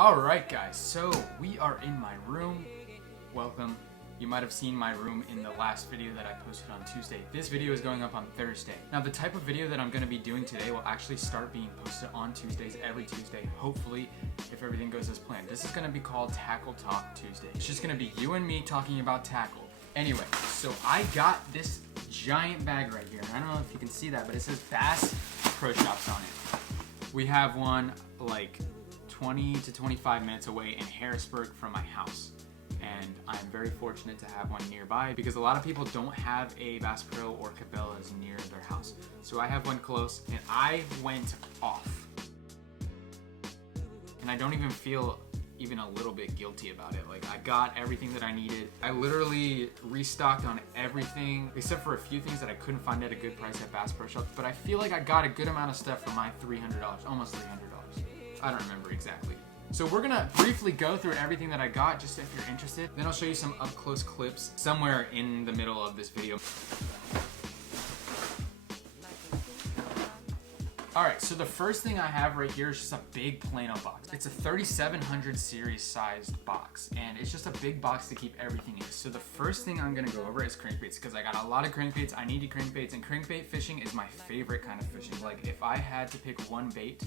Alright guys, so we are in my room. Welcome. You might have seen my room in the last video that I posted on Tuesday. This video is going up on Thursday. Now the type of video that I'm going to be doing today will actually start being posted on Tuesdays every Tuesday, hopefully, if everything goes as planned. This is going to be called Tackle Talk Tuesday. It's just going to be you and me talking about tackle. Anyway, so I got this giant bag right here. And I don't know if you can see that, but it says Bass Pro Shops on it. We have one like 20 to 25 minutes away in Harrisburg from my house. And I'm very fortunate to have one nearby because a lot of people don't have a Bass Pro or Cabela's near their house. So I have one close and I went off. And I don't even feel even a little bit guilty about it. Like, I got everything that I needed. I literally restocked on everything except for a few things that I couldn't find at a good price at Bass Pro Shops, but I feel like I got a good amount of stuff for my $300, almost $300. I don't remember exactly. So we're gonna briefly go through everything that I got, just if you're interested. Then I'll show you some up close clips somewhere in the middle of this video. Alright, so the first thing I have right here is just a big Plano box. It's a 3700 series sized box, and it's just a big box to keep everything in. So the first thing I'm gonna go over is crankbaits, because I got a lot of crankbaits. I needed crankbaits, and crankbait fishing is my favorite kind of fishing. Like, if I had to pick one bait,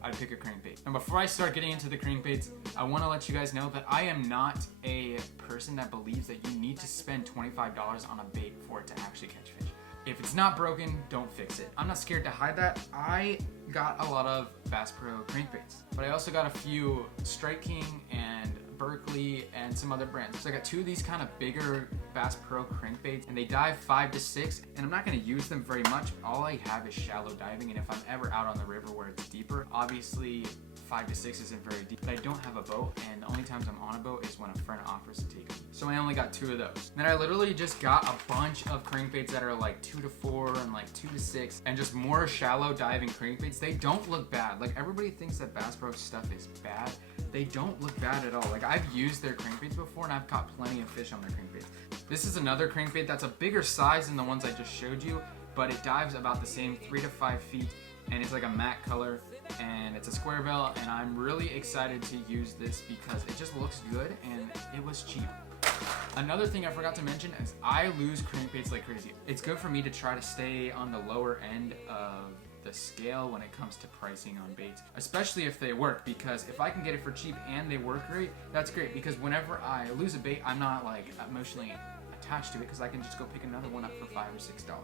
I'd pick a crankbait. And before I start getting into the crankbaits, I want to let you guys know that I am not a person that believes that you need to spend $25 on a bait for it to actually catch fish. If it's not broken, don't fix it. I'm not scared to hide that. I got a lot of Bass Pro crankbaits, but I also got a few Strike King and Berkley and some other brands. So I got two of these kind of bigger Bass Pro crankbaits, and they dive 5 to 6, and I'm not going to use them very much. All I have is shallow diving, and if I'm ever out on the river where it's deeper, obviously 5 to 6 isn't very deep, but I don't have a boat, and the only times I'm on a boat is when a friend offers to take me. So I only got 2 of those. Then I literally just got a bunch of crankbaits that are like 2 to 4 and like 2 to 6, and just more shallow diving crankbaits. They don't look bad. Like, everybody thinks that Bass Pro stuff is bad. They don't look bad at all. Like, I've used their crankbaits before, and I've caught plenty of fish on their crankbaits. This is another crankbait that's a bigger size than the ones I just showed you, but it dives about the same 3 to 5 feet, and it's like a matte color, and it's a square bill, and I'm really excited to use this because it just looks good and it was cheap. Another thing I forgot to mention is I lose crankbaits like crazy. It's good for me to try to stay on the lower end of the scale when it comes to pricing on baits, especially if they work, because if I can get it for cheap and they work great, that's great, because whenever I lose a bait, I'm not like emotionally attached to it because I can just go pick another one up for $5 or $6.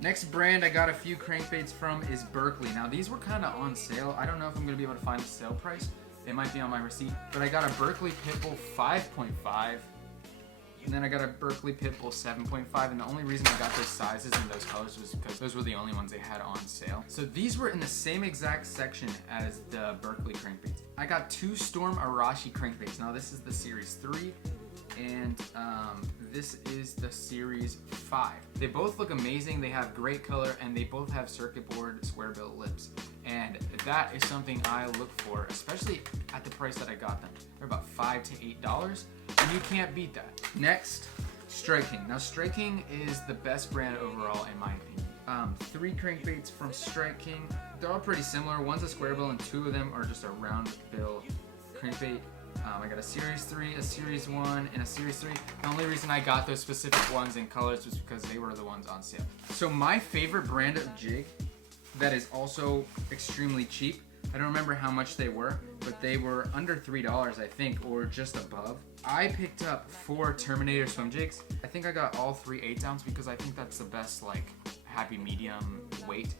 Next brand I got a few crankbaits from is Berkley. Now these were kind of on sale. I don't know if I'm going to be able to find the sale price. It might be on my receipt, but I got a Berkley Pitbull 5.5. And then I got a Berkley Pitbull 7.5, and the only reason I got those sizes and those colors was because those were the only ones they had on sale. So these were in the same exact section as the Berkley crankbaits. I got 2 Storm Arashi crankbaits. Now this is the Series 3, and this is the Series 5. They both look amazing. They have great color, and they both have circuit board square bill lips. And that is something I look for, especially at the price that I got them. They're about $5 to $8, and you can't beat that. Next, Strike King. Now Strike King is the best brand overall in my opinion. 3 crankbaits from Strike King. They're all pretty similar. One's a square bill and 2 of them are just a round bill crankbait. I got a Series 3, a Series 1, and a Series 3. The only reason I got those specific ones in colors was because they were the ones on sale. So my favorite brand of jig that is also extremely cheap, I don't remember how much they were, but they were under $3 I think, or just above. I picked up 4 Terminator swim jigs. I think I got all 3 8-ounce because I think that's the best like happy medium weight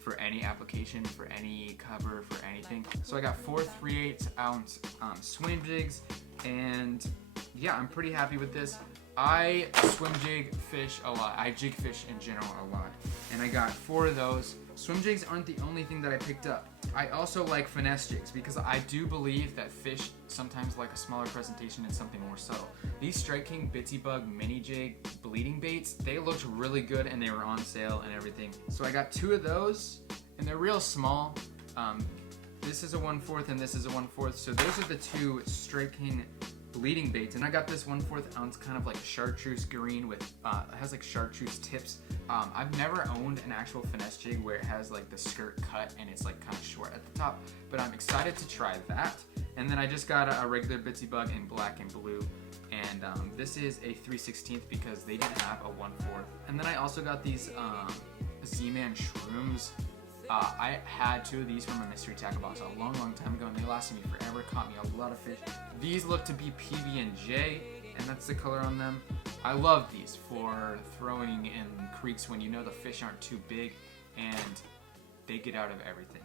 for any application, for any cover, for anything. So I got 4 3/8-ounce swim jigs, and yeah, I'm pretty happy with this. I swim jig fish a lot. I jig fish in general a lot, and I got 4 of those. Swim jigs aren't the only thing that I picked up. I also like finesse jigs because I do believe that fish sometimes like a smaller presentation and something more subtle. These Strike King Bitsy Bug mini jig bleeding baits, they looked really good and they were on sale and everything. So I got 2 of those, and they're real small. This is a 1/4 and this is a 1/4. So those are the 2 Strike King bleeding baits, and I got this 1/4 ounce kind of like chartreuse green with it has like chartreuse tips. I've never owned an actual finesse jig where it has like the skirt cut and it's like kind of short at the top, but I'm excited to try that. And then I just got a regular Bitsy Bug in black and blue. And this is a 3/16 because they didn't have a 1/4. And then I also got these Z-Man shrooms. I had 2 of these from a mystery tackle box a long time ago, and they lasted me forever. Caught me a lot of fish. These look to be PB&J, and that's the color on them. I love these for throwing in creeks when you know the fish aren't too big and they get out of everything.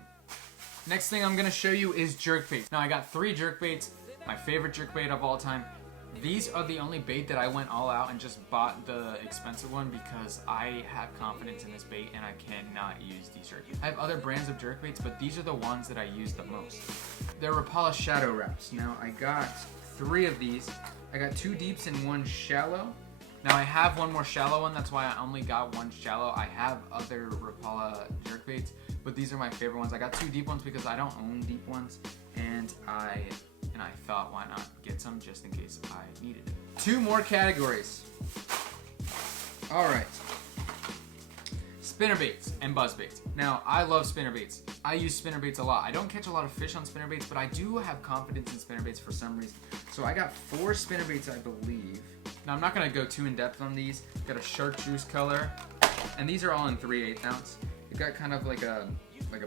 Next thing I'm gonna show you is jerkbaits. Now I got 3 jerkbaits, my favorite jerkbait of all time. These are the only bait that I went all out and just bought the expensive one because I have confidence in this bait and I cannot use these jerkbaits. I have other brands of jerkbaits, but these are the ones that I use the most. They're Rapala Shadow Wraps. Now I got 3 of these. I got 2 deeps and 1 shallow. Now I have one more shallow one, that's why I only got 1 shallow. I have other Rapala jerkbaits, but these are my favorite ones. I got 2 deep ones because I don't own deep ones, and I thought, why not get some just in case I needed it. 2 more categories. All right. Spinnerbaits and buzzbaits. Now, I love spinnerbaits. I use spinnerbaits a lot. I don't catch a lot of fish on spinnerbaits, but I do have confidence in spinnerbaits for some reason. So I got 4 spinnerbaits, I believe. Now, I'm not gonna go too in depth on these. Got a chartreuse color, and these are all in 3/8 ounce. It got kind of like a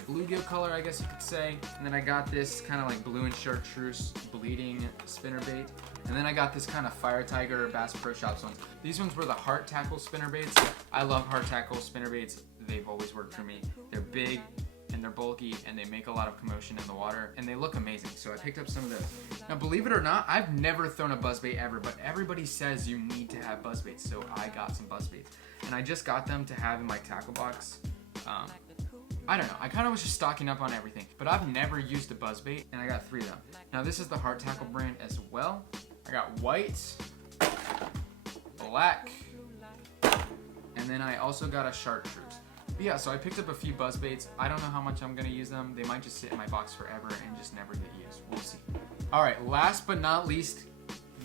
bluegill color, I guess you could say. And then I got this kind of like blue and chartreuse bleeding spinnerbait. And then I got this kind of Fire Tiger Bass Pro Shops ones. These ones were the Heart Tackle spinnerbaits. I love Heart Tackle spinnerbaits. They've always worked for me. They're big and they're bulky and they make a lot of commotion in the water and they look amazing. So I picked up some of those. Now, believe it or not, I've never thrown a buzzbait ever, but everybody says you need to have buzzbaits. So I got some buzzbaits and I just got them to have in my tackle box. I don't know, I kind of was just stocking up on everything, but I've never used a buzzbait, and I got 3 of them. Now this is the Heart Tackle brand as well. I got white, black, and then I also got a chartreuse. But yeah, so I picked up a few buzzbaits. I don't know how much I'm gonna use them. They might just sit in my box forever and just never get used. We'll see. All right, last but not least,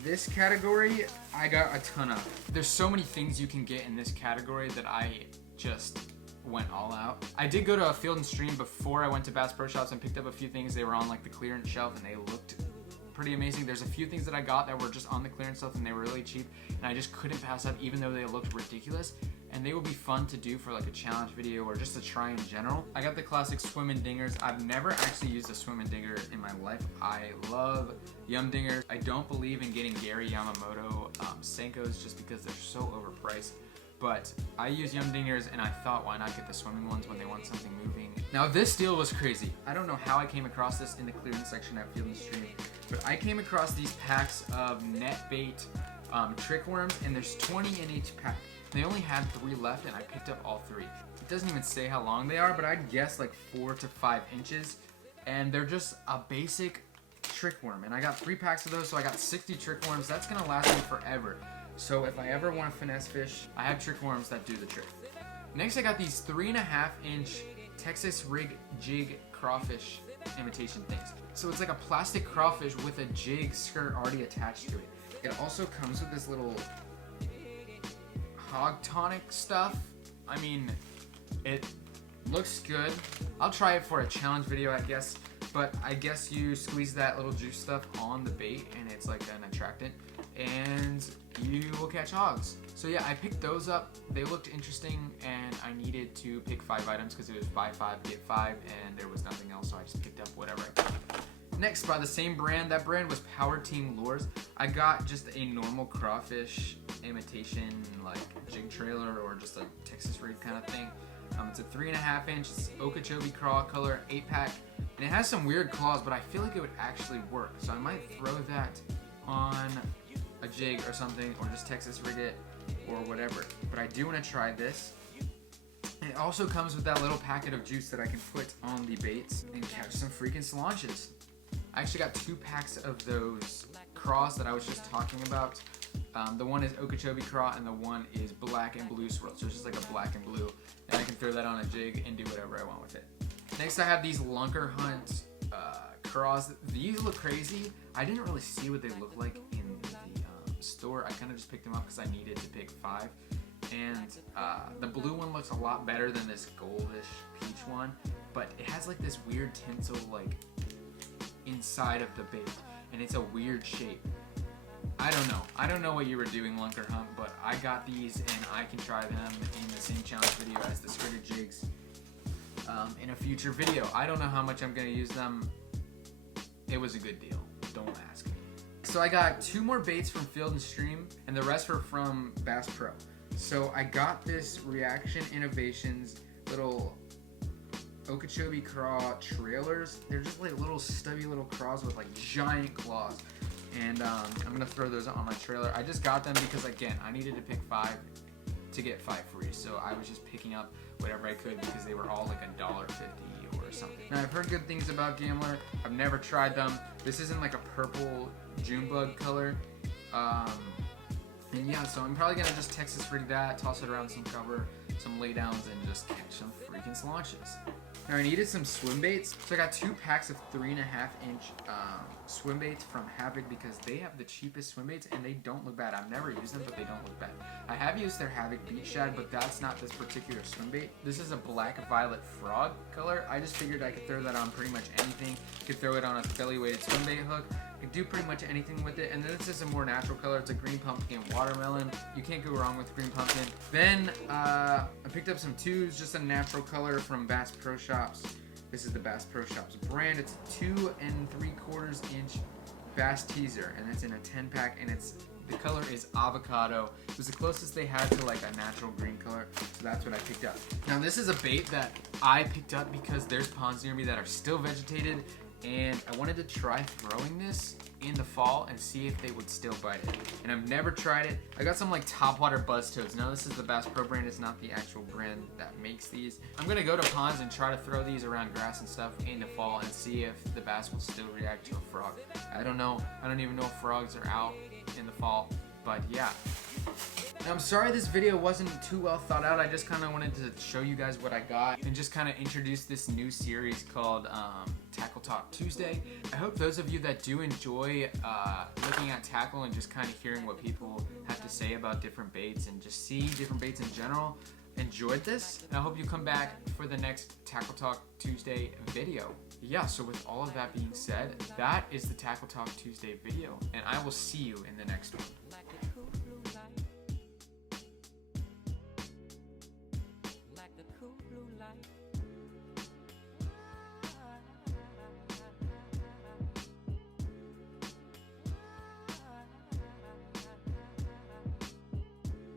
this category, I got a ton of. There's so many things you can get in this category that I just went all out. I did go to a Field and Stream before I went to Bass Pro Shops and picked up a few things. They were on like the clearance shelf and they looked pretty amazing. There's a few things that I got that were just on the clearance shelf and they were really cheap and I just couldn't pass up even though they looked ridiculous, and they would be fun to do for like a challenge video or just to try in general. I got the classic swim and dingers. I've never actually used a swim and dinger in my life. I love Yum Dingers. I don't believe in getting Gary Yamamoto Senkos just because they're so overpriced. But I use Yum Dingers and I thought, why not get the swimming ones when they want something moving. Now this deal was crazy. I don't know how I came across this in the clearance section at Field and Stream, but I came across these packs of net bait trick worms, and there's 20 in each pack. They only had 3 left and I picked up all 3. It doesn't even say how long they are, but I'd guess like 4 to 5 inches. And they're just a basic trick worm. And I got 3 packs of those, so I got 60 trick worms. That's gonna last me forever. So if I ever want to finesse fish, I have trick worms that do the trick. Next, I got these 3.5-inch Texas rig jig crawfish imitation things. So it's like a plastic crawfish with a jig skirt already attached to it. It also comes with this little hog tonic stuff. I mean, it looks good. I'll try it for a challenge video, I guess. But I guess you squeeze that little juice stuff on the bait and it's like an attractant, and you will catch hogs. So yeah, I picked those up. They looked interesting and I needed to pick 5 items because it was buy 5, get 5, and there was nothing else, so I just picked up whatever I could. Next, by the same brand, that brand was Power Team Lures. I got just a normal crawfish imitation like jig trailer or just a Texas rig kind of thing. It's a 3.5-inch, it's Okeechobee craw color 8-pack, and it has some weird claws, but I feel like it would actually work. So I might throw that on a jig or something, or just Texas rig it or whatever. But I do want to try this. It also comes with that little packet of juice that I can put on the baits and catch some freaking launches. I actually got 2 packs of those craws that I was just talking about. The one is Okeechobee craw and the one is black and blue swirl. So it's just like a black and blue, and I can throw that on a jig and do whatever I want with it. Next, I have these Lunker Hunt craws. These look crazy. I didn't really see what they look like in the store. I kind of just picked them up because I needed to pick 5. And the blue one looks a lot better than this goldish peach one, but it has like this weird tinsel like inside of the bait, and it's a weird shape. I don't know what you were doing, Lunker Hunt, but I got these and I can try them in the same challenge video as the skirted jigs in a future video. I don't know how much I'm gonna use them. It was a good deal, don't ask me. So I got 2 more baits from Field and Stream, and the rest were from Bass Pro. So I got this Reaction Innovations little Okeechobee craw trailers. They're just like little stubby little craws with like giant claws. And I'm gonna throw those on my trailer. I just got them because, again, I needed to pick 5 to get 5 free. So I was just picking up whatever I could because they were all like $1.50 or something. Now, I've heard good things about Gambler. I've never tried them. This isn't like a purple June bug color. And yeah, so I'm probably gonna just Texas rig that, toss it around some cover, some laydowns, and just catch some freaking launches. Now I needed some swim baits, so I got 2 packs of 3.5-inch swim baits from Havoc because they have the cheapest swim baits and they don't look bad. I've never used them, but they don't look bad. I have used their Havoc Beach Shad, but that's not this particular swim bait. This is a black violet frog color. I just figured I could throw that on pretty much anything. I could throw it on a belly weighted swim bait hook. I could do pretty much anything with it. And then this is a more natural color. It's a green pumpkin watermelon. You can't go wrong with green pumpkin. Then I picked up some 2s, just a natural color from Bass Pro Shops. This is the Bass Pro Shops brand. It's a 2 3/4-inch Bass Teaser, and it's in a 10-pack, and the color is avocado. It was the closest they had to like a natural green color, so that's what I picked up. Now this is a bait that I picked up because there's ponds near me that are still vegetated, and I wanted to try throwing this in the fall and see if they would still bite it. And I've never tried it. I got some like topwater buzz toads. Now this is the Bass Pro brand, it's not the actual brand that makes these. I'm gonna go to ponds and try to throw these around grass and stuff in the fall and see if the bass will still react to a frog. I don't know. I don't even know if frogs are out in the fall, but yeah. Now, I'm sorry this video wasn't too well thought out. I just kind of wanted to show you guys what I got and just kind of introduce this new series called Tackle Talk Tuesday. I hope those of you that do enjoy looking at tackle and just kind of hearing what people have to say about different baits and just see different baits in general enjoyed this. And I hope you come back for the next Tackle Talk Tuesday video. Yeah, so with all of that being said, that is the Tackle Talk Tuesday video, and I will see you in the next one.